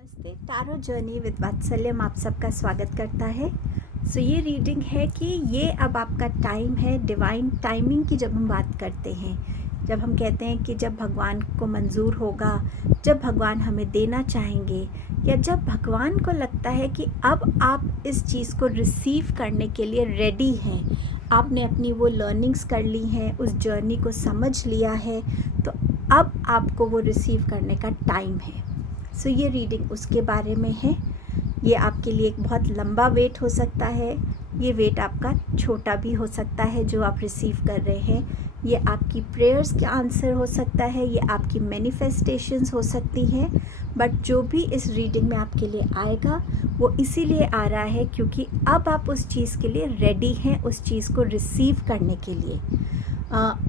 नमस्ते। Tarot journey with वात्सल्यम आप सबका स्वागत करता है। ये रीडिंग है कि ये अब आपका टाइम है। डिवाइन टाइमिंग की जब हम बात करते हैं, जब हम कहते हैं कि जब भगवान को मंजूर होगा, जब भगवान हमें देना चाहेंगे, या जब भगवान को लगता है कि अब आप इस चीज़ को रिसीव करने के लिए रेडी हैं, आपने अपनी वो लर्निंग्स कर ली हैं, उस जर्नी को समझ लिया है, तो अब आपको वो रिसीव करने का टाइम है। ये रीडिंग उसके बारे में है। ये आपके लिए एक बहुत लंबा वेट हो सकता है। ये वेट आपका छोटा भी हो सकता है जो आप रिसीव कर रहे हैं। ये आपकी प्रेयर्स का आंसर हो सकता है, ये आपकी मैनिफेस्टेशंस हो सकती हैं। बट जो भी इस रीडिंग में आपके लिए आएगा वो इसीलिए आ रहा है क्योंकि अब आप उस चीज़ के लिए रेडी हैं, उस चीज़ को रिसीव करने के लिए।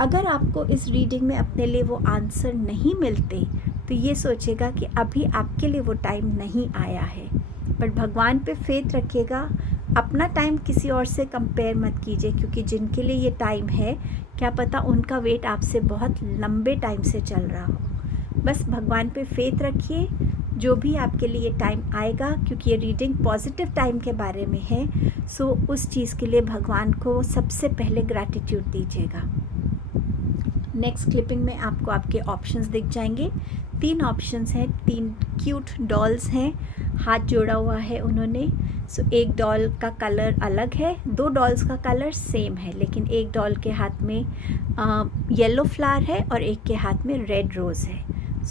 अगर आपको इस रीडिंग में अपने लिए वो आंसर नहीं मिलते तो ये सोचेगा कि अभी आपके लिए वो टाइम नहीं आया है। बट भगवान पे फेथ रखिएगा। अपना टाइम किसी और से कंपेयर मत कीजिए क्योंकि जिनके लिए ये टाइम है, क्या पता उनका वेट आपसे बहुत लंबे टाइम से चल रहा हो। बस भगवान पे फेथ रखिए, जो भी आपके लिए टाइम आएगा, क्योंकि ये रीडिंग पॉजिटिव टाइम के बारे में है। उस चीज़ के लिए भगवान को सबसे पहले ग्रैटिट्यूड दीजिएगा। नेक्स्ट क्लिपिंग में आपको आपके ऑप्शंस दिख जाएंगे। 3 ऑप्शंस हैं, 3 क्यूट डॉल्स हैं, हाथ जोड़ा हुआ है उन्होंने। एक डॉल का कलर अलग है, 2 डॉल्स का कलर सेम है, लेकिन एक डॉल के हाथ में येलो फ्लावर है और एक के हाथ में रेड रोज़ है।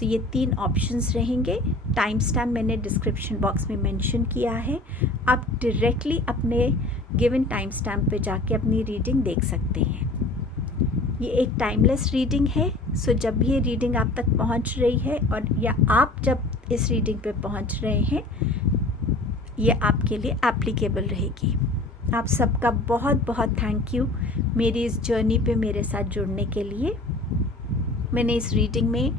ये 3 ऑप्शंस रहेंगे। टाइम स्टैम्प मैंने डिस्क्रिप्शन बॉक्स में मेंशन किया है। आप डायरेक्टली अपने गिवन टाइम स्टैम्प पे जाके अपनी रीडिंग देख सकते हैं। ये एक टाइमलेस रीडिंग है। जब भी ये रीडिंग आप तक पहुंच रही है और या आप जब इस रीडिंग पे पहुंच रहे हैं, ये आपके लिए एप्लीकेबल रहेगी। आप सबका बहुत बहुत थैंक यू मेरी इस जर्नी पे मेरे साथ जुड़ने के लिए। मैंने इस रीडिंग में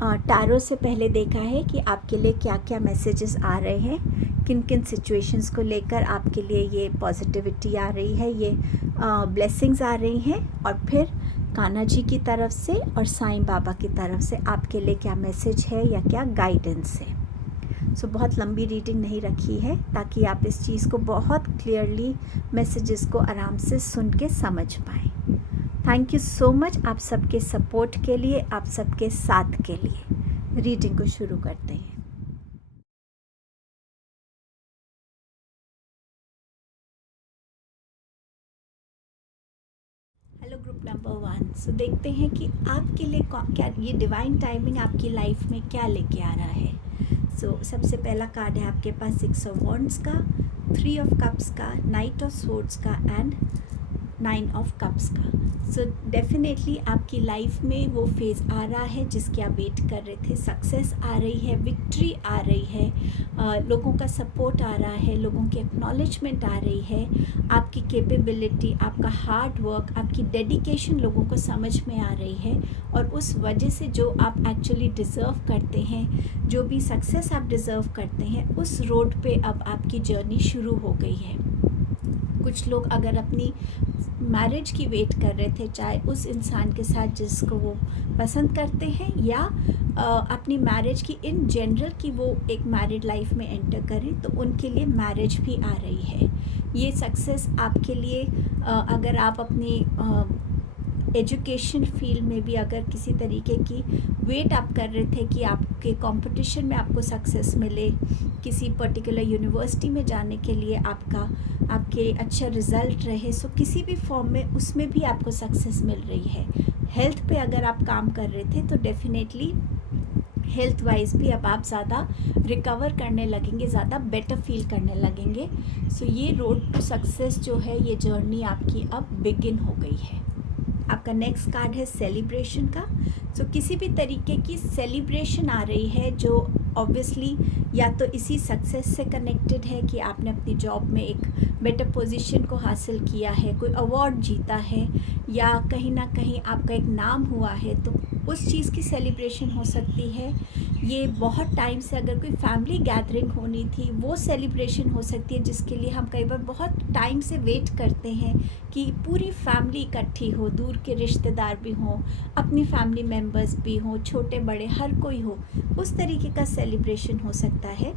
टारो से पहले देखा है कि आपके लिए क्या क्या मैसेजेस आ रहे हैं, किन किन सिचुएशंस को लेकर आपके लिए ये पॉजिटिविटी आ रही है, ये ब्लेसिंग्स आ रही हैं, और फिर कान्हा जी की तरफ से और साईं बाबा की तरफ से आपके लिए क्या मैसेज है या क्या गाइडेंस है। बहुत लंबी रीडिंग नहीं रखी है ताकि आप इस चीज़ को बहुत क्लियरली मैसेजेस को आराम से सुन के समझ पाएँ। थैंक यू सो मच आप सबके सपोर्ट के लिए, आप सबके साथ के लिए। रीडिंग को शुरू करते हैं। Hello group number 1। देखते हैं कि आपके लिए क्या ये डिवाइन टाइमिंग आपकी लाइफ में क्या लेके आ रहा है। सबसे पहला कार्ड है आपके पास 6 ऑफ वॉन्ड्स का, 3 ऑफ कप्स का, नाइट ऑफ स्वॉर्ड्स का एंड 9 ऑफ कप्स का। डेफिनेटली आपकी लाइफ में वो फेज़ आ रहा है जिसकी आप वेट कर रहे थे। सक्सेस आ रही है, विक्ट्री आ रही है, लोगों का सपोर्ट आ रहा है, लोगों की एक्नॉलेजमेंट आ रही है, आपकी कैपेबिलिटी, आपका हार्ड वर्क, आपकी डेडिकेशन लोगों को समझ में आ रही है, और उस वजह से जो आप एक्चुअली डिज़र्व करते हैं, जो भी सक्सेस आप डिज़र्व करते हैं, उस रोड पे अब आपकी जर्नी शुरू हो गई है। कुछ लोग अगर अपनी मैरिज की वेट कर रहे थे, चाहे उस इंसान के साथ जिसको वो पसंद करते हैं, या अपनी मैरिज की इन जनरल की वो एक मैरिड लाइफ में एंटर करें, तो उनके लिए मैरिज भी आ रही है। ये सक्सेस आपके लिए अगर आप अपनी एजुकेशन फील्ड में भी अगर किसी तरीके की वेट आप कर रहे थे कि आपके कंपटीशन में आपको सक्सेस मिले, किसी पर्टिकुलर यूनिवर्सिटी में जाने के लिए आपके अच्छा रिज़ल्ट रहे, किसी भी फॉर्म में उसमें भी आपको सक्सेस मिल रही है। हेल्थ पे अगर आप काम कर रहे थे तो डेफिनेटली हेल्थ वाइज भी अब आप ज़्यादा रिकवर करने लगेंगे, ज़्यादा बेटर फील करने लगेंगे। ये रोड टू सक्सेस जो है, ये जर्नी आपकी अब बिगिन हो गई है। आपका नेक्स्ट कार्ड है सेलिब्रेशन का। किसी भी तरीके की सेलिब्रेशन आ रही है जो ऑब्वियसली या तो इसी सक्सेस से कनेक्टेड है कि आपने अपनी जॉब में एक बेटर पोजीशन को हासिल किया है, कोई अवार्ड जीता है, या कहीं ना कहीं आपका एक नाम हुआ है, तो उस चीज़ की सेलिब्रेशन हो सकती है। ये बहुत टाइम से अगर कोई फैमिली गैदरिंग होनी थी वो सेलिब्रेशन हो सकती है, जिसके लिए हम कई बार बहुत टाइम से वेट करते हैं कि पूरी फैमिली इकट्ठी हो, दूर के रिश्तेदार भी हों, अपनी फैमिली मेम्बर्स भी हों, छोटे बड़े हर कोई हो, उस तरीके का सेलिब्रेशन हो सकता है।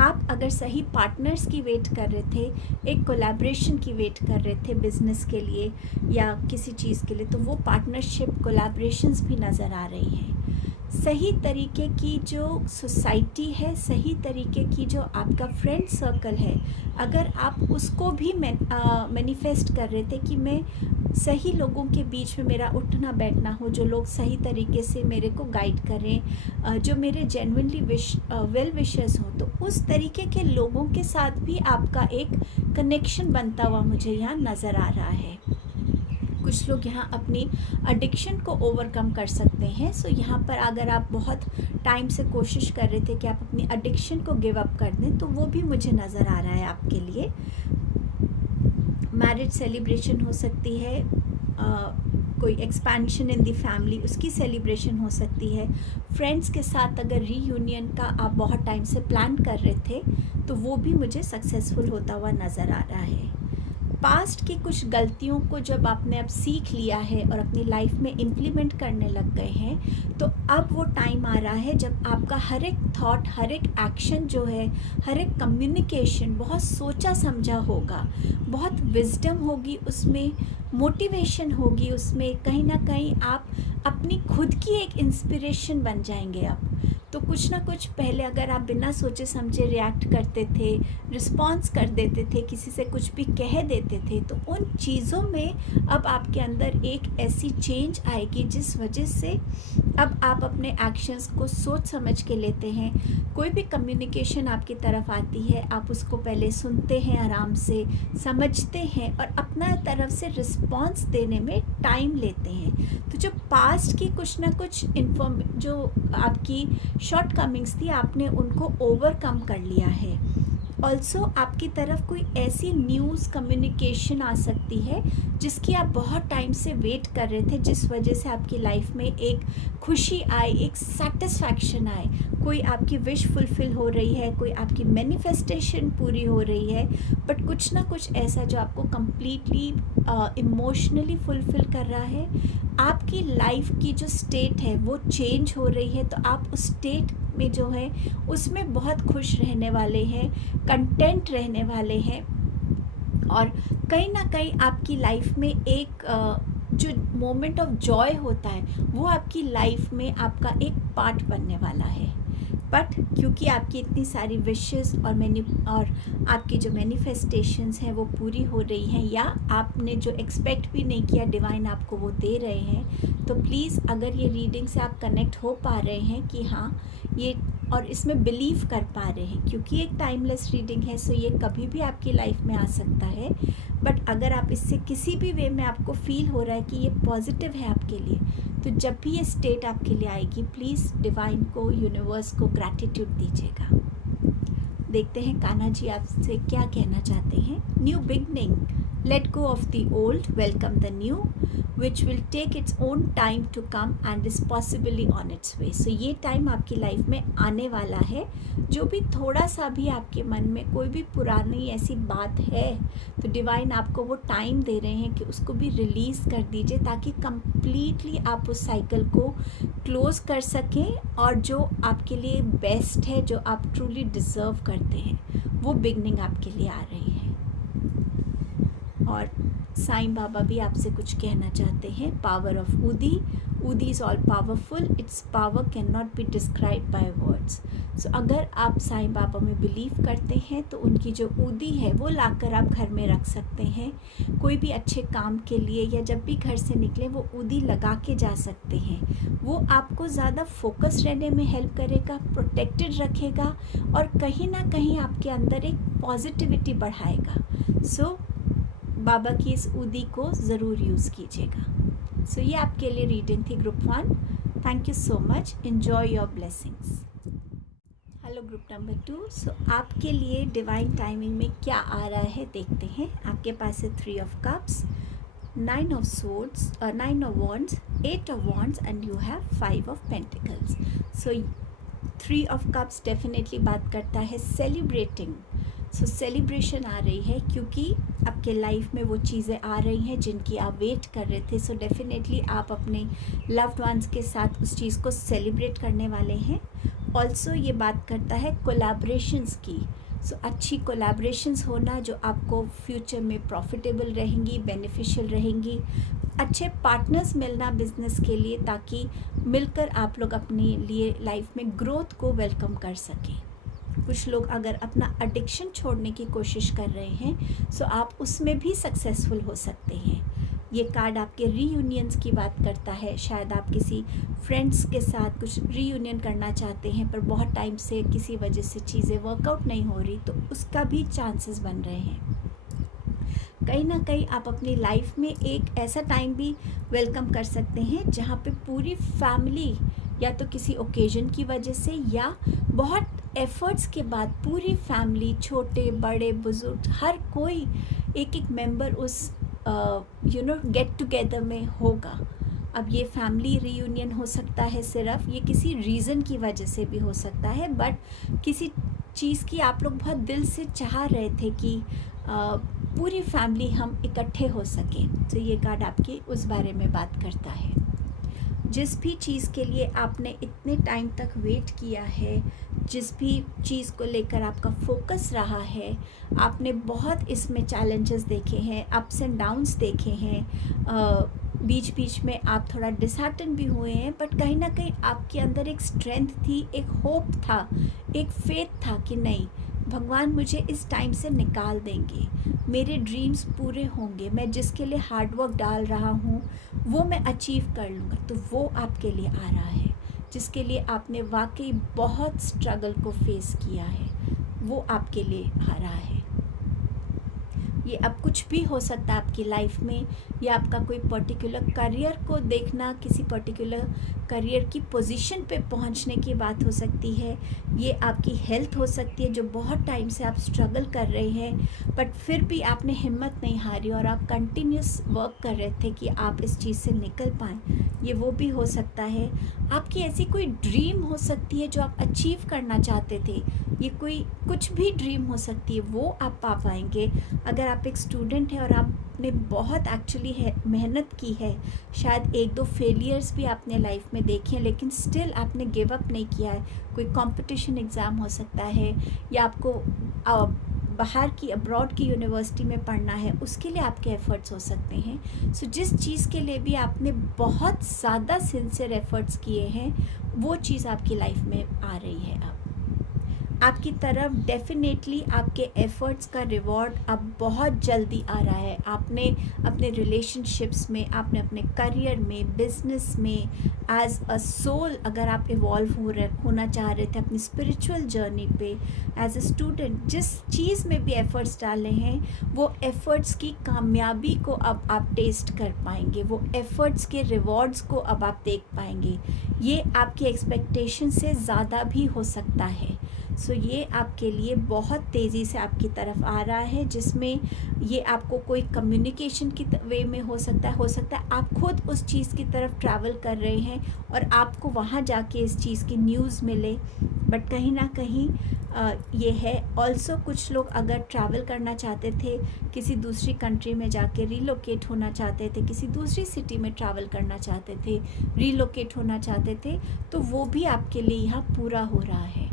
आप अगर सही पार्टनर्स की वेट कर रहे थे, एक कोलैबोरेशन की वेट कर रहे थे बिज़नेस के लिए या किसी चीज़ के लिए, तो वो पार्टनरशिप कोलैबोरेशंस भी नज़र आ रही हैं। सही तरीके की जो सोसाइटी है, सही तरीके की जो आपका फ्रेंड सर्कल है, अगर आप उसको भी मैनिफेस्ट कर रहे थे कि मैं सही लोगों के बीच में मेरा उठना बैठना हो, जो लोग सही तरीके से मेरे को गाइड करें, जो मेरे जेन्युइनली वेल विशर्स हों, तो उस तरीके के लोगों के साथ भी आपका एक कनेक्शन बनता हुआ मुझे यहाँ नज़र आ रहा है। कुछ लोग यहाँ अपनी एडिक्शन को ओवरकम कर सकते हैं। सो यहाँ पर अगर आप बहुत टाइम से कोशिश कर रहे थे कि आप अपनी एडिक्शन को गिव अप कर दें, तो वो भी मुझे नज़र आ रहा है आपके लिए। मैरिज सेलिब्रेशन हो सकती है, कोई एक्सपेंशन इन दी फैमिली, उसकी सेलिब्रेशन हो सकती है। फ्रेंड्स के साथ अगर रीयूनियन का आप बहुत टाइम से प्लान कर रहे थे, तो वो भी मुझे सक्सेसफुल होता हुआ नज़र आ रहा है। पास्ट की कुछ गलतियों को जब आपने अब सीख लिया है और अपनी लाइफ में इम्प्लीमेंट करने लग गए हैं, तो अब वो टाइम आ रहा है जब आपका हर एक थॉट, हर एक एक्शन जो है, हर एक कम्युनिकेशन बहुत सोचा समझा होगा, बहुत विजडम होगी उसमें, मोटिवेशन होगी उसमें, कहीं ना कहीं आप अपनी खुद की एक इंस्पिरेशन बन जाएंगे अब। तो कुछ ना कुछ पहले अगर आप बिना सोचे समझे रिएक्ट करते थे, रिस्पॉन्स कर देते थे, किसी से कुछ भी कह देते थे, तो उन चीज़ों में अब आपके अंदर एक ऐसी चेंज आएगी जिस वजह से अब आप अपने एक्शंस को सोच समझ के लेते हैं। कोई भी कम्युनिकेशन आपकी तरफ आती है, आप उसको पहले सुनते हैं, आराम से समझते हैं और अपना तरफ से रिस्पॉन्स देने में टाइम लेते हैं। तो जो पास्ट की कुछ ना कुछ जो आपकी शॉर्ट कमिंग्स थी, आपने उनको ओवरकम कर लिया है। ऑल्सो आपकी तरफ कोई ऐसी न्यूज़ कम्युनिकेशन आ सकती है जिसकी आप बहुत टाइम से वेट कर रहे थे, जिस वजह से आपकी लाइफ में एक खुशी आए, एक सेटिस्फैक्शन आए, कोई आपकी विश फुलफ़िल हो रही है, कोई आपकी मैनिफेस्टेशन पूरी हो रही है, बट कुछ ना कुछ ऐसा जो आपको कम्प्लीटली इमोशनली फुलफ़िल कर रहा है। आपकी लाइफ की जो स्टेट है वो चेंज हो रही है, तो आप उस स्टेट में जो है उसमें बहुत खुश रहने वाले हैं, कंटेंट रहने वाले हैं, और कहीं ना कहीं आपकी लाइफ में एक जो मोमेंट ऑफ जॉय होता है वो आपकी लाइफ में आपका एक पार्ट बनने वाला है। बट क्योंकि आपकी इतनी सारी विशेस और आपकी जो मैनिफेस्टेशंस हैं वो पूरी हो रही हैं, या आपने जो एक्सपेक्ट भी नहीं किया डिवाइन आपको वो दे रहे हैं, तो प्लीज़ अगर ये रीडिंग से आप कनेक्ट हो पा रहे हैं कि हाँ ये, और इसमें बिलीव कर पा रहे हैं, क्योंकि एक टाइमलेस रीडिंग है, सो ये कभी भी आपकी लाइफ में आ सकता है। बट अगर आप इससे किसी भी वे में आपको फील हो रहा है कि ये पॉजिटिव है आपके लिए, तो जब भी ये स्टेट आपके लिए आएगी, प्लीज़ डिवाइन को, यूनिवर्स को ग्रैटिट्यूड दीजिएगा। देखते हैं कान्हा जी आपसे क्या कहना चाहते हैं। New beginning, let go of the old, welcome the new, which will take its own time to come and is possibly on its way. So ये टाइम आपकी लाइफ में आने वाला है। जो भी थोड़ा सा भी आपके मन में कोई भी पुरानी ऐसी बात है, तो डिवाइन आपको वो टाइम दे रहे हैं कि उसको भी रिलीज़ कर दीजिए, ताकि कम्प्लीटली आप उस साइकिल को क्लोज कर सकें, और जो आपके लिए बेस्ट है, जो आप ट्रूली डिज़र्व करते हैं, वो बिगनिंग आपके लिए आ रही है। और साईं बाबा भी आपसे कुछ कहना चाहते हैं। Power of udi, udi is all powerful, it's power can not be describe by words. So अगर आप साईं बाबा में बिलीव करते हैं, तो उनकी जो ऊदी है वो लाकर आप घर में रख सकते हैं। कोई भी अच्छे काम के लिए या जब भी घर से निकले वो ऊदी लगा के जा सकते हैं। वो आपको ज़्यादा फोकस रहने में हेल्प करेगा, प्रोटेक्टेड रखेगा, और कहीं ना कहीं आपके अंदर एक पॉजिटिविटी बढ़ाएगा। सो बाबा की इस ऊदी को ज़रूर यूज़ कीजिएगा। सो ये आपके लिए रीडिंग थी group 1। Thank you so much, enjoy your blessings. Hello group number 2। सो आपके लिए डिवाइन टाइमिंग में क्या आ रहा है देखते हैं। आपके पास है 3 of cups, 9 of swords, 9 of wands, 8 of wands, and you have 5 of pentacles. So 3 of cups definitely बात करता है सेलिब्रेटिंग. सो सेलिब्रेशन आ रही है क्योंकि आपके लाइफ में वो चीज़ें आ रही हैं जिनकी आप वेट कर रहे थे. सो डेफिनेटली आप अपने लव्ड वंस के साथ उस चीज़ को सेलिब्रेट करने वाले हैं. ऑल्सो ये बात करता है कोलैबोरेशंस की. सो अच्छी कोलैबोरेशंस होना जो आपको फ्यूचर में प्रॉफिटेबल रहेंगी, बेनिफिशियल रहेंगी. अच्छे पार्टनर्स मिलना बिजनेस के लिए, ताकि मिलकर आप लोग अपने लिए लाइफ में ग्रोथ को वेलकम कर सकें. कुछ लोग अगर अपना एडिक्शन छोड़ने की कोशिश कर रहे हैं सो आप उसमें भी सक्सेसफुल हो सकते हैं. ये कार्ड आपके रीयूनियंस की बात करता है. शायद आप किसी फ्रेंड्स के साथ कुछ रीयूनियन करना चाहते हैं पर बहुत टाइम से किसी वजह से चीज़ें वर्कआउट नहीं हो रही, तो उसका भी चांसेस बन रहे हैं. कहीं ना कहीं आप अपनी लाइफ में एक ऐसा टाइम भी वेलकम कर सकते हैं जहाँ पे पूरी फैमिली, या तो किसी ओकेजन की वजह से या बहुत एफर्ट्स के बाद पूरी फैमिली, छोटे बड़े बुजुर्ग, हर कोई एक एक मेंबर उस गेट टुगेदर में होगा. अब ये फैमिली रीयूनियन हो सकता है, सिर्फ ये किसी रीज़न की वजह से भी हो सकता है, बट किसी चीज़ की आप लोग बहुत दिल से चाह रहे थे कि पूरी फैमिली हम इकट्ठे हो सकें. तो ये कार्ड आपकी उस बारे में बात करता है. जिस भी चीज़ के लिए आपने इतने टाइम तक वेट किया है, जिस भी चीज़ को लेकर आपका फोकस रहा है, आपने बहुत इसमें चैलेंजेस देखे हैं, अप्स एंड डाउन्स देखे हैं, बीच बीच में आप थोड़ा डिसहार्टन भी हुए हैं, बट कहीं ना कहीं आपके अंदर एक स्ट्रेंथ थी, एक होप था, एक फेथ था कि नहीं, भगवान मुझे इस टाइम से निकाल देंगे, मेरे ड्रीम्स पूरे होंगे, मैं जिसके लिए हार्डवर्क डाल रहा हूँ वो मैं अचीव कर लूँगा. तो वो आपके लिए आ रहा है, जिसके लिए आपने वाकई बहुत स्ट्रगल को फेस किया है, वो आपके लिए आ रहा है. ये अब कुछ भी हो सकता है आपकी लाइफ में, या आपका कोई पर्टिकुलर करियर को देखना, किसी पर्टिकुलर करियर की पोजीशन पे पहुंचने की बात हो सकती है. ये आपकी हेल्थ हो सकती है, जो बहुत टाइम से आप स्ट्रगल कर रहे हैं बट फिर भी आपने हिम्मत नहीं हारी और आप कंटिन्यूस वर्क कर रहे थे कि आप इस चीज़ से निकल पाएँ. ये वो भी हो सकता है. आपकी ऐसी कोई ड्रीम हो सकती है जो आप अचीव करना चाहते थे. ये कोई कुछ भी ड्रीम हो सकती है, वो आप पा पाएंगे. अगर आप एक स्टूडेंट हैं और आपने बहुत एक्चुअली मेहनत की है, शायद एक दो फेलियर्स भी आपने लाइफ में देखे हैं, लेकिन स्टिल आपने गिव अप नहीं किया है. कोई कंपटीशन एग्ज़ाम हो सकता है, या आपको बाहर की, अब्रॉड की यूनिवर्सिटी में पढ़ना है, उसके लिए आपके एफ़र्ट्स हो सकते हैं. सो जिस चीज़ के लिए भी आपने बहुत ज़्यादा सिंसियर एफ़र्ट्स किए हैं, वो चीज़ आपकी लाइफ में आ रही है. अब आपकी तरफ डेफिनेटली आपके एफ़र्ट्स का रिवॉर्ड अब बहुत जल्दी आ रहा है. आपने अपने रिलेशनशिप्स में, आपने अपने करियर में, बिजनेस में, एज अ सोल अगर आप इवॉल्व होना चाह रहे थे अपनी स्पिरिचुअल जर्नी पे, एज अ स्टूडेंट जिस चीज़ में भी एफ़र्ट्स डाले हैं, वो एफ़र्ट्स की कामयाबी को अब आप टेस्ट कर पाएंगे, वो एफ़र्ट्स के रिवॉर्ड्स को अब आप देख पाएंगे. ये आपकी एक्सपेक्टेशन से ज़्यादा भी हो सकता है. सो ये आपके लिए बहुत तेज़ी से आपकी तरफ आ रहा है, जिसमें ये आपको कोई कम्युनिकेशन की वे में हो सकता है आप खुद उस चीज़ की तरफ ट्रैवल कर रहे हैं और आपको वहाँ जाके इस चीज़ की न्यूज़ मिले. बट कहीं ना कहीं ये है. ऑल्सो कुछ लोग अगर ट्रैवल करना चाहते थे, किसी दूसरी कंट्री में जाके रीलोकेट होना चाहते थे, किसी दूसरी सिटी में ट्रैवल करना चाहते थे, रीलोकेट होना चाहते थे, तो वो भी आपके लिए यहाँ पूरा हो रहा है.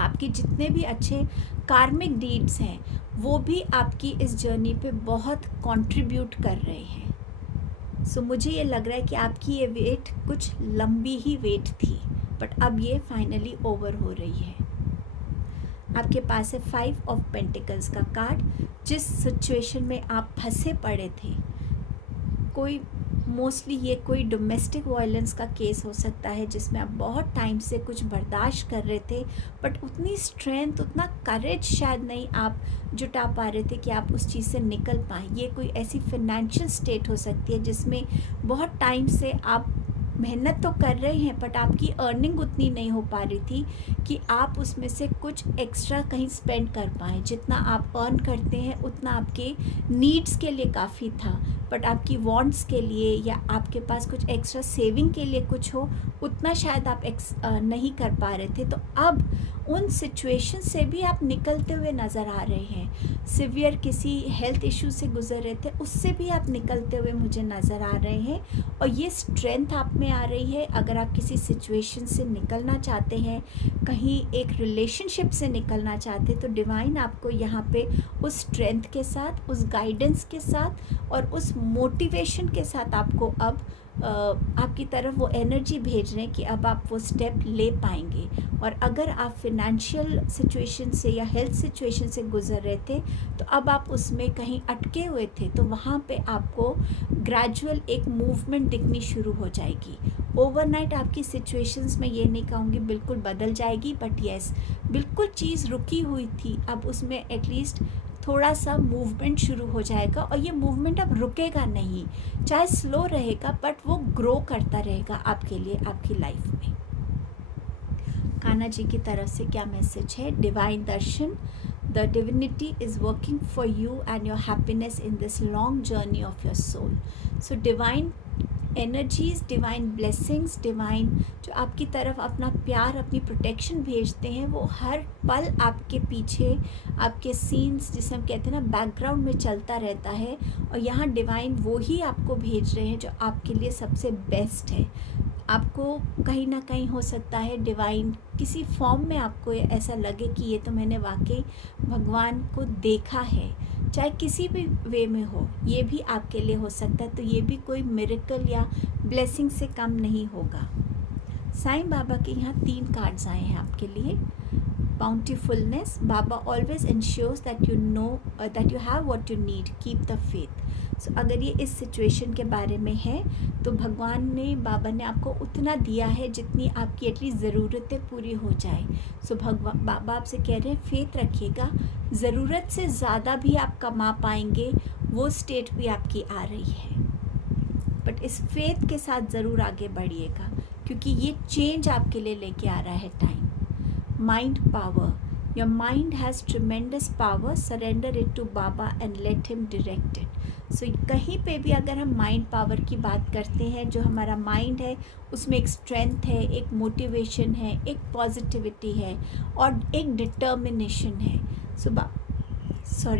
आपके जितने भी अच्छे कार्मिक डीड्स हैं, वो भी आपकी इस जर्नी पे बहुत कंट्रीब्यूट कर रहे हैं. सो मुझे ये लग रहा है कि आपकी ये वेट कुछ लंबी ही वेट थी, बट अब ये फाइनली ओवर हो रही है. आपके पास है 5 ऑफ पेंटिकल्स का कार्ड. जिस सिचुएशन में आप फंसे पड़े थे, कोई मोस्टली ये कोई डोमेस्टिक वायलेंस का केस हो सकता है, जिसमें आप बहुत टाइम से कुछ बर्दाश्त कर रहे थे, बट उतनी स्ट्रेंथ, उतना करेज शायद नहीं आप जुटा पा रहे थे कि आप उस चीज़ से निकल पाएँ. ये कोई ऐसी फिनेंशियल स्टेट हो सकती है जिसमें बहुत टाइम से आप मेहनत तो कर रहे हैं बट आपकी अर्निंग उतनी नहीं हो पा रही थी कि आप उसमें से कुछ एक्स्ट्रा कहीं स्पेंड कर पाएँ। जितना आप अर्न करते हैं उतना आपके नीड्स के लिए काफ़ी था, बट आपकी वांट्स के लिए या आपके पास कुछ एक्स्ट्रा सेविंग के लिए कुछ हो, उतना शायद आप नहीं कर पा रहे थे। तो अब उन सिचुएशन से भी आप निकलते हुए नज़र आ रहे हैं। सिवियर किसी हेल्थ इशू से गुजर रहे थे, उससे भी आप निकलते हुए मुझे नज़र आ रहे हैं, और ये स्ट्रेंथ आप में आ रही है। अगर आप किसी सिचुएशन से निकलना चाहते हैं, कहीं एक रिलेशनशिप से निकलना चाहते हैं, तो डिवाइन आपको यहाँ पे उस स्ट्रेंथ के साथ, उस गाइडेंस के साथ और उस मोटिवेशन के साथ आपको अब आपकी तरफ वो एनर्जी भेज रहे हैं कि अब आप वो स्टेप ले पाएंगे। और अगर आप फिनेंशियल सिचुएशन से या हेल्थ सिचुएशन से गुजर रहे थे, तो अब आप उसमें कहीं अटके हुए थे, तो वहाँ पे आपको ग्रेजुअल एक मूवमेंट दिखनी शुरू हो जाएगी। ओवरनाइट आपकी सिचुएशंस में ये नहीं कहूँगी बिल्कुल बदल जाएगी, बट येस, बिल्कुल चीज़ रुकी हुई थी, अब उसमें एटलीस्ट थोड़ा सा मूवमेंट शुरू हो जाएगा। और ये मूवमेंट अब रुकेगा नहीं, चाहे स्लो रहेगा, बट वो ग्रो करता रहेगा आपके लिए, आपकी लाइफ में। कान्हा जी की तरफ से क्या मैसेज है? Divine darshan, the divinity is working for you and your happiness in this long journey of your soul. So divine energies, divine blessings, divine जो आपकी तरफ अपना प्यार, अपनी प्रोटेक्शन भेजते हैं, वो हर पल आपके पीछे, आपके सीन्स जिसे हम कहते हैं ना, बैकग्राउंड में चलता रहता है। और यहाँ डिवाइन वो ही आपको भेज रहे हैं जो आपके लिए सबसे बेस्ट है। आपको कहीं ना कहीं हो सकता है डिवाइन किसी फॉर्म में आपको ऐसा लगे कि ये तो मैंने वाकई भगवान को देखा है, चाहे किसी भी वे में हो, ये भी आपके लिए हो सकता है। तो ये भी कोई मिरेकल या ब्लेसिंग से कम नहीं होगा। साईं बाबा के यहाँ 3 कार्ड्स आए हैं आपके लिए। Bountifulness, Baba always insures that you know that you have what you need, keep the faith. So अगर ये इस सिचुएशन के बारे में है, तो भगवान ने, बाबा ने आपको उतना दिया है जितनी आपकी एटलीस्ट ज़रूरतें पूरी हो जाए। सो बाबा आपसे कह रहे हैं फेथ रखिएगा, ज़रूरत से ज़्यादा भी आप कमा पाएंगे, वो स्टेट भी आपकी आ रही है। बट इस फेथ के साथ ज़रूर आगे बढ़िएगा, क्योंकि ये चेंज आपके लिए लेके आ रहा है time. Mind power, your mind has tremendous power, surrender it to Baba and let him direct it. So कहीं पे भी अगर हम माइंड पावर की बात करते हैं, जो हमारा माइंड है उसमें एक स्ट्रेंथ है, एक मोटिवेशन है, एक पॉजिटिविटी है और एक डिटर्मिनेशन है। सो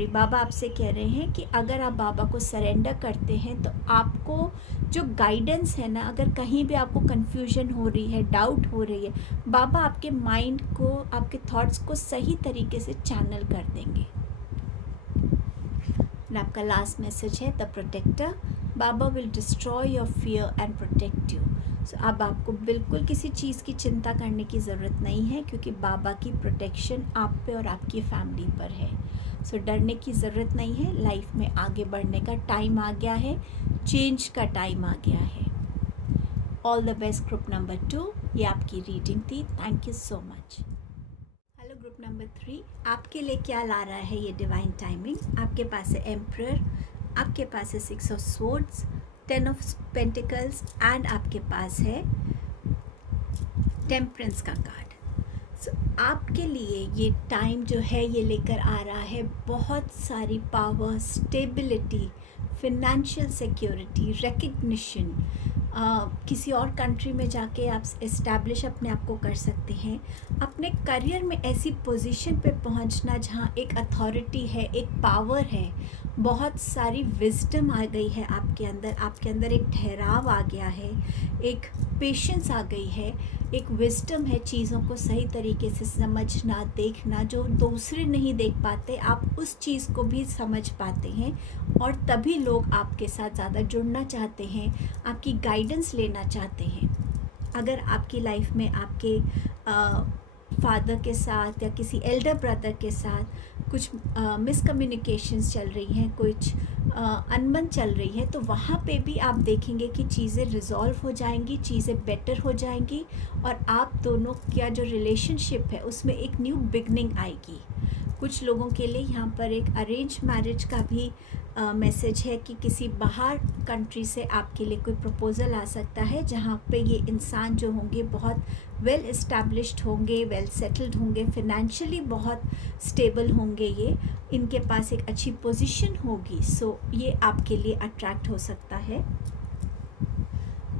बाबा आपसे कह रहे हैं कि अगर आप बाबा को सरेंडर करते हैं, तो आपको जो गाइडेंस है ना, अगर कहीं भी आपको कन्फ्यूजन हो रही है, डाउट हो रही है, बाबा आपके माइंड को, आपके थॉट्स को सही तरीके से चैनल कर देंगे। आपका लास्ट मैसेज है the protector, Baba will destroy your fear and protect you. So अब आपको बिल्कुल किसी चीज़ की चिंता करने की ज़रूरत नहीं है, क्योंकि बाबा की प्रोटेक्शन आप पे और आपकी फैमिली पर है। सो डरने की ज़रूरत नहीं है, लाइफ में आगे बढ़ने का टाइम आ गया है, चेंज का टाइम आ गया है। All the best group number 2, ये आपकी रीडिंग थी। Thank you so much. Hello group number 3, आपके लिए क्या ला रहा है ये डिवाइन टाइमिंग? आपके पास है एम्परर, आपके पास है 6 of swords, 10 of pentacles and आपके पास है टेम्परेंस का कार्ड। सो आपके लिए ये टाइम जो है ये लेकर आ रहा है बहुत सारी power, stability, financial security, recognition. किसी और कंट्री में जाके आप इस्टेब्लिश अपने आप को कर सकते हैं, अपने करियर में ऐसी पोजीशन पे पहुंचना जहां एक अथॉरिटी है, एक पावर है, बहुत सारी विजडम आ गई है आपके अंदर एक ठहराव आ गया है, एक पेशेंस आ गई है, एक विजडम है, चीज़ों को सही तरीके से समझना, देखना, जो दूसरे नहीं देख पाते आप उस चीज़ को भी समझ पाते हैं, और तभी लोग आपके साथ ज़्यादा जुड़ना चाहते हैं, आपकी गाइडेंस लेना चाहते हैं। अगर आपकी लाइफ में आपके फादर के साथ या किसी एल्डर ब्रदर के साथ कुछ मिसकम्युनिकेशंस चल रही हैं, कुछ अनबन चल रही है, तो वहाँ पे भी आप देखेंगे कि चीज़ें रिजॉल्व हो जाएंगी, चीज़ें बेटर हो जाएंगी, और आप दोनों का जो रिलेशनशिप है उसमें एक न्यू बिगनिंग आएगी। कुछ लोगों के लिए यहाँ पर एक अरेंज मैरिज का भी मैसेज है कि किसी बाहर कंट्री से आपके लिए कोई प्रपोज़ल आ सकता है, जहाँ पे ये इंसान जो होंगे बहुत वेल इस्टेब्लिश्ड होंगे, वेल सेटल्ड होंगे, फिनेंशियली बहुत स्टेबल होंगे, ये इनके पास एक अच्छी पोजीशन होगी। सो ये आपके लिए अट्रैक्ट हो सकता है।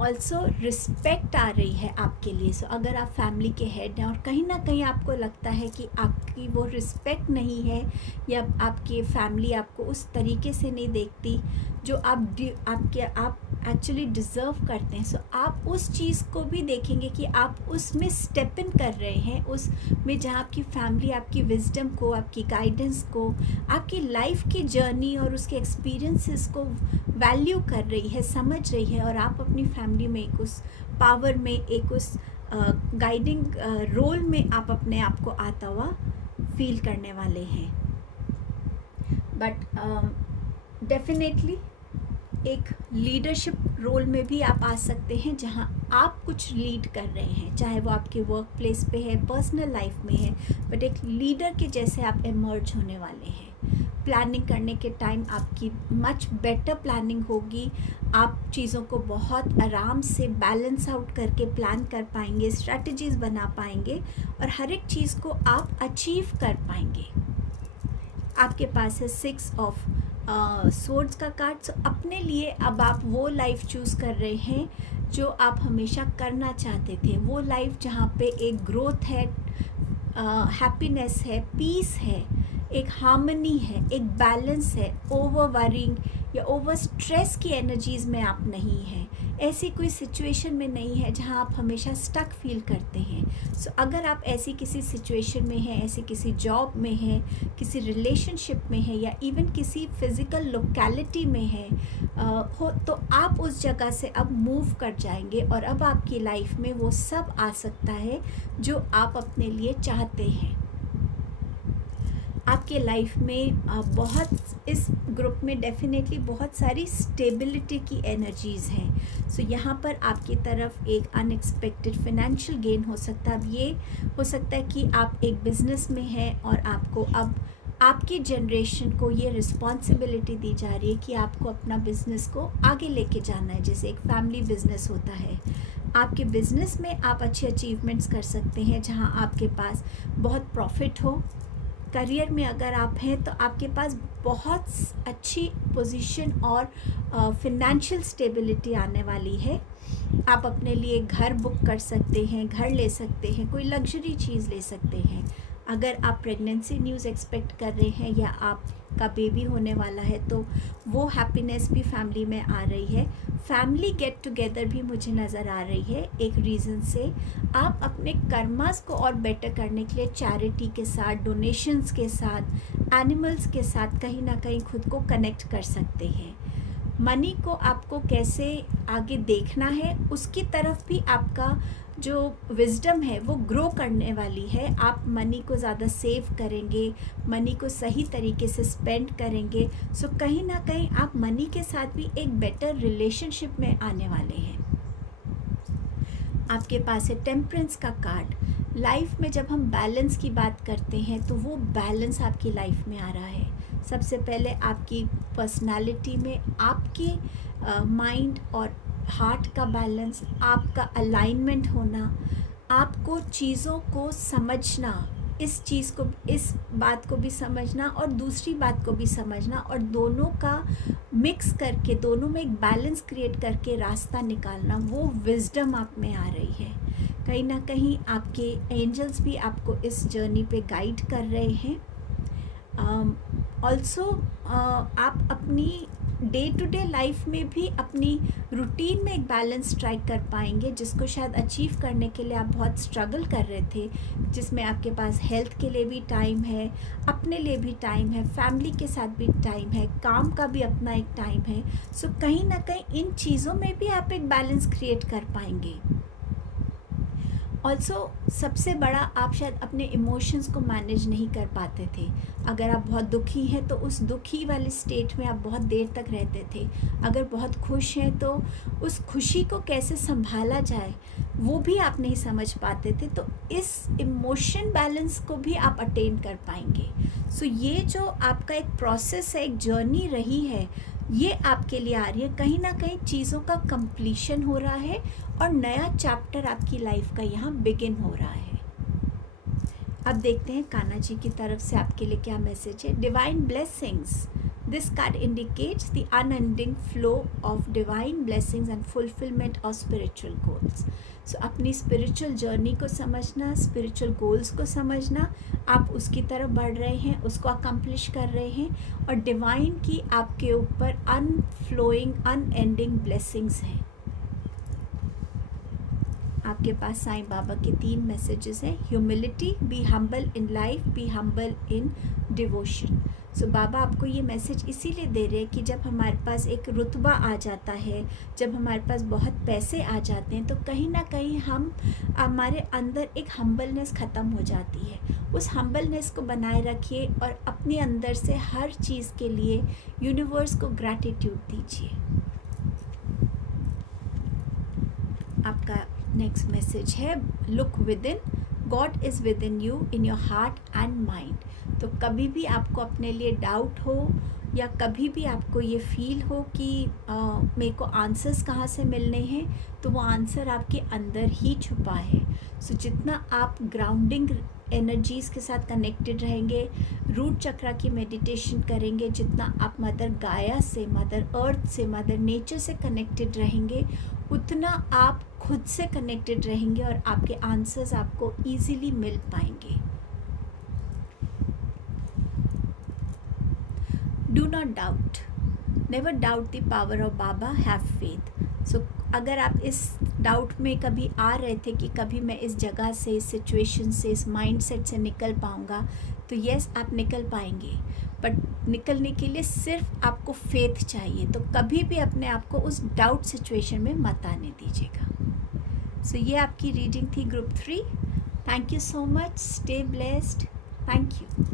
ऑल्सो रिस्पेक्ट आ रही है आपके लिए। सो अगर आप फैमिली के हेड हैं और कहीं ना कहीं आपको लगता है कि आपकी वो रिस्पेक्ट नहीं है, या आपकी फैमिली आपको उस तरीके से नहीं देखती जो आप एक्चुअली डिज़र्व करते हैं, सो आप उस चीज़ को भी देखेंगे कि आप उसमें स्टेप इन कर रहे हैं, उसमें जहाँ आपकी फैमिली आपकी विजडम को, आपकी गाइडेंस को, आपकी लाइफ की जर्नी और उसके एक्सपीरियंसेस को वैल्यू कर रही है, समझ रही है, और आप अपनी फैमिली में एक उस पावर में, एक उस गाइडिंग रोल में आप अपने आप को आता हुआ फील करने वाले हैं। बट डेफिनेटली एक लीडरशिप रोल में भी आप आ सकते हैं, जहां आप कुछ लीड कर रहे हैं, चाहे वो आपके वर्क प्लेस पे है, पर्सनल लाइफ में है, बट एक लीडर के जैसे आप इमर्ज होने वाले हैं। प्लानिंग करने के टाइम आपकी मच बेटर प्लानिंग होगी, आप चीज़ों को बहुत आराम से बैलेंस आउट करके प्लान कर पाएंगे, स्ट्रैटेजीज़ बना पाएंगे, और हर एक चीज़ को आप अचीव कर पाएंगे। आपके पास है 6 ऑफ सोर्ड्स का कार्ड। सो अपने लिए अब आप वो लाइफ चूज़ कर रहे हैं जो आप हमेशा करना चाहते थे, वो लाइफ जहाँ पे एक ग्रोथ है, हैप्पीनेस है, पीस है, एक हार्मनी है, एक बैलेंस है, ओवर वरिंग या ओवर स्ट्रेस की एनर्जीज़ में आप नहीं हैं, ऐसी कोई सिचुएशन में नहीं है जहां आप हमेशा स्टक फील करते हैं। सो अगर आप ऐसी किसी सिचुएशन में हैं, ऐसी किसी जॉब में हैं, किसी रिलेशनशिप में हैं, या इवन किसी फिज़िकल लोकेलिटी में हैं हो, तो आप उस जगह से अब मूव कर जाएंगे, और अब आपकी लाइफ में वो सब आ सकता है जो आप अपने लिए चाहते हैं। आपके लाइफ में बहुत, इस ग्रुप में डेफिनेटली बहुत सारी स्टेबिलिटी की एनर्जीज़ हैं। सो यहाँ पर आपकी तरफ एक अनएक्सपेक्टेड फाइनेंशियल गेन हो सकता है। अब ये हो सकता है कि आप एक बिज़नेस में हैं और आपको अब आपकी जनरेशन को ये रिस्पॉन्सिबिलिटी दी जा रही है कि आपको अपना बिज़नेस को आगे लेके जाना है, जैसे एक फैमिली बिज़नेस होता है। आपके बिज़नेस में आप अच्छे अचीवमेंट्स कर सकते हैं, जहाँ आपके पास बहुत प्रॉफिट हो। करियर में अगर आप हैं तो आपके पास बहुत अच्छी पोजीशन और फिनेंशियल स्टेबिलिटी आने वाली है। आप अपने लिए घर बुक कर सकते हैं, घर ले सकते हैं, कोई लग्जरी चीज़ ले सकते हैं। अगर आप प्रेगनेंसी न्यूज़ एक्सपेक्ट कर रहे हैं या आपका बेबी होने वाला है, तो वो हैप्पीनेस भी फैमिली में आ रही है। फैमिली गेट टुगेदर भी मुझे नज़र आ रही है। एक रीज़न से आप अपने कर्मास को और बेटर करने के लिए चैरिटी के साथ, डोनेशंस के साथ, एनिमल्स के साथ कहीं ना कहीं खुद को कनेक्ट कर सकते हैं। मनी को आपको कैसे आगे देखना है, उसकी तरफ भी आपका जो विजडम है वो ग्रो करने वाली है। आप मनी को ज़्यादा सेव करेंगे, मनी को सही तरीके से स्पेंड करेंगे। सो कहीं ना कहीं आप मनी के साथ भी एक बेटर रिलेशनशिप में आने वाले हैं। आपके पास है टेम्परेंस का कार्ड। लाइफ में जब हम बैलेंस की बात करते हैं तो वो बैलेंस आपकी लाइफ में आ रहा है। सबसे पहले आपकी पर्सनालिटी में आपके माइंड और हार्ट का बैलेंस, आपका अलाइनमेंट होना, आपको चीज़ों को समझना, इस बात को भी समझना और दूसरी बात को भी समझना, और दोनों का मिक्स करके, दोनों में एक बैलेंस क्रिएट करके रास्ता निकालना, वो विजडम आप में आ रही है। कहीं ना कहीं आपके एंजल्स भी आपको इस जर्नी पे गाइड कर रहे हैं। ऑल्सो आप अपनी डे टू डे लाइफ में भी अपनी रूटीन में एक बैलेंस स्ट्राइक कर पाएंगे, जिसको शायद अचीव करने के लिए आप बहुत स्ट्रगल कर रहे थे, जिसमें आपके पास हेल्थ के लिए भी टाइम है, अपने लिए भी टाइम है, फैमिली के साथ भी टाइम है, काम का भी अपना एक टाइम है। सो कहीं ना कहीं इन चीज़ों में भी आप एक बैलेंस क्रिएट कर पाएंगे। ऑल्सो सबसे बड़ा, आप शायद अपने इमोशंस को मैनेज नहीं कर पाते थे। अगर आप बहुत दुखी हैं तो उस दुखी वाले स्टेट में आप बहुत देर तक रहते थे। अगर बहुत खुश हैं तो उस खुशी को कैसे संभाला जाए, वो भी आप नहीं समझ पाते थे, तो इस इमोशन बैलेंस को भी आप अटेन कर पाएंगे। सो ये जो आपका एक प्रोसेस है, एक जर्नी रही है, ये आपके लिए आ रही है, कहीं ना कहीं चीज़ों का कंप्लीशन हो रहा है और नया चैप्टर आपकी लाइफ का यहाँ बिगिन हो रहा है। अब देखते हैं कान्हा जी की तरफ से आपके लिए क्या मैसेज है। Divine blessings, this card indicates the unending flow of divine blessings and fulfilment of spiritual goals. So अपनी स्पिरिचुअल जर्नी को समझना, स्पिरिचुअल गोल्स को समझना, आप उसकी तरफ बढ़ रहे हैं, उसको अकम्प्लिश कर रहे हैं, और डिवाइन की आपके ऊपर अनफ्लोइंग अनएंडिंग ब्लेसिंग्स हैं। आपके पास साईं बाबा के 3 मैसेजेस हैं। Humility, be humble in life, be humble in devotion. So Baba आपको ये मैसेज इसीलिए दे रहे हैं कि जब हमारे पास एक रुतबा आ जाता है, जब हमारे पास बहुत पैसे आ जाते हैं, तो कहीं ना कहीं हमारे अंदर एक हम्बलनेस ख़त्म हो जाती है। उस हम्बलनेस को बनाए रखिए और अपने अंदर से हर चीज़ के लिए यूनिवर्स को ग्रैटिट्यूड दीजिए। आपका नेक्स्ट मैसेज है, look with in, God is with in you, in your heart and mind. तो कभी भी आपको अपने लिए डाउट हो या कभी भी आपको ये फील हो कि मेरे को आंसर्स कहाँ से मिलने हैं, तो वो आंसर आपके अंदर ही छुपा है। सो जितना आप ग्राउंडिंग एनर्जीज़ के साथ कनेक्टेड रहेंगे, रूट चक्रा की मेडिटेशन करेंगे, जितना आप मदर गाया से, मदर अर्थ से, मदर नेचर से कनेक्टेड रहेंगे, उतना आप खुद से कनेक्टेड रहेंगे और आपके आंसर्स आपको इजीली मिल पाएंगे। Do not doubt, never doubt the power of Baba, have faith. So अगर आप इस डाउट में कभी आ रहे थे कि कभी मैं इस जगह से, इस सिचुएशन से, इस माइंडसेट से निकल पाऊँगा, तो यस, आप निकल पाएंगे। बट निकलने के लिए सिर्फ आपको फेथ चाहिए। तो कभी भी अपने आप को उस डाउट सिचुएशन में मत आने दीजिएगा। सो ये आपकी रीडिंग थी group 3। Thank you so much, stay blessed, thank you.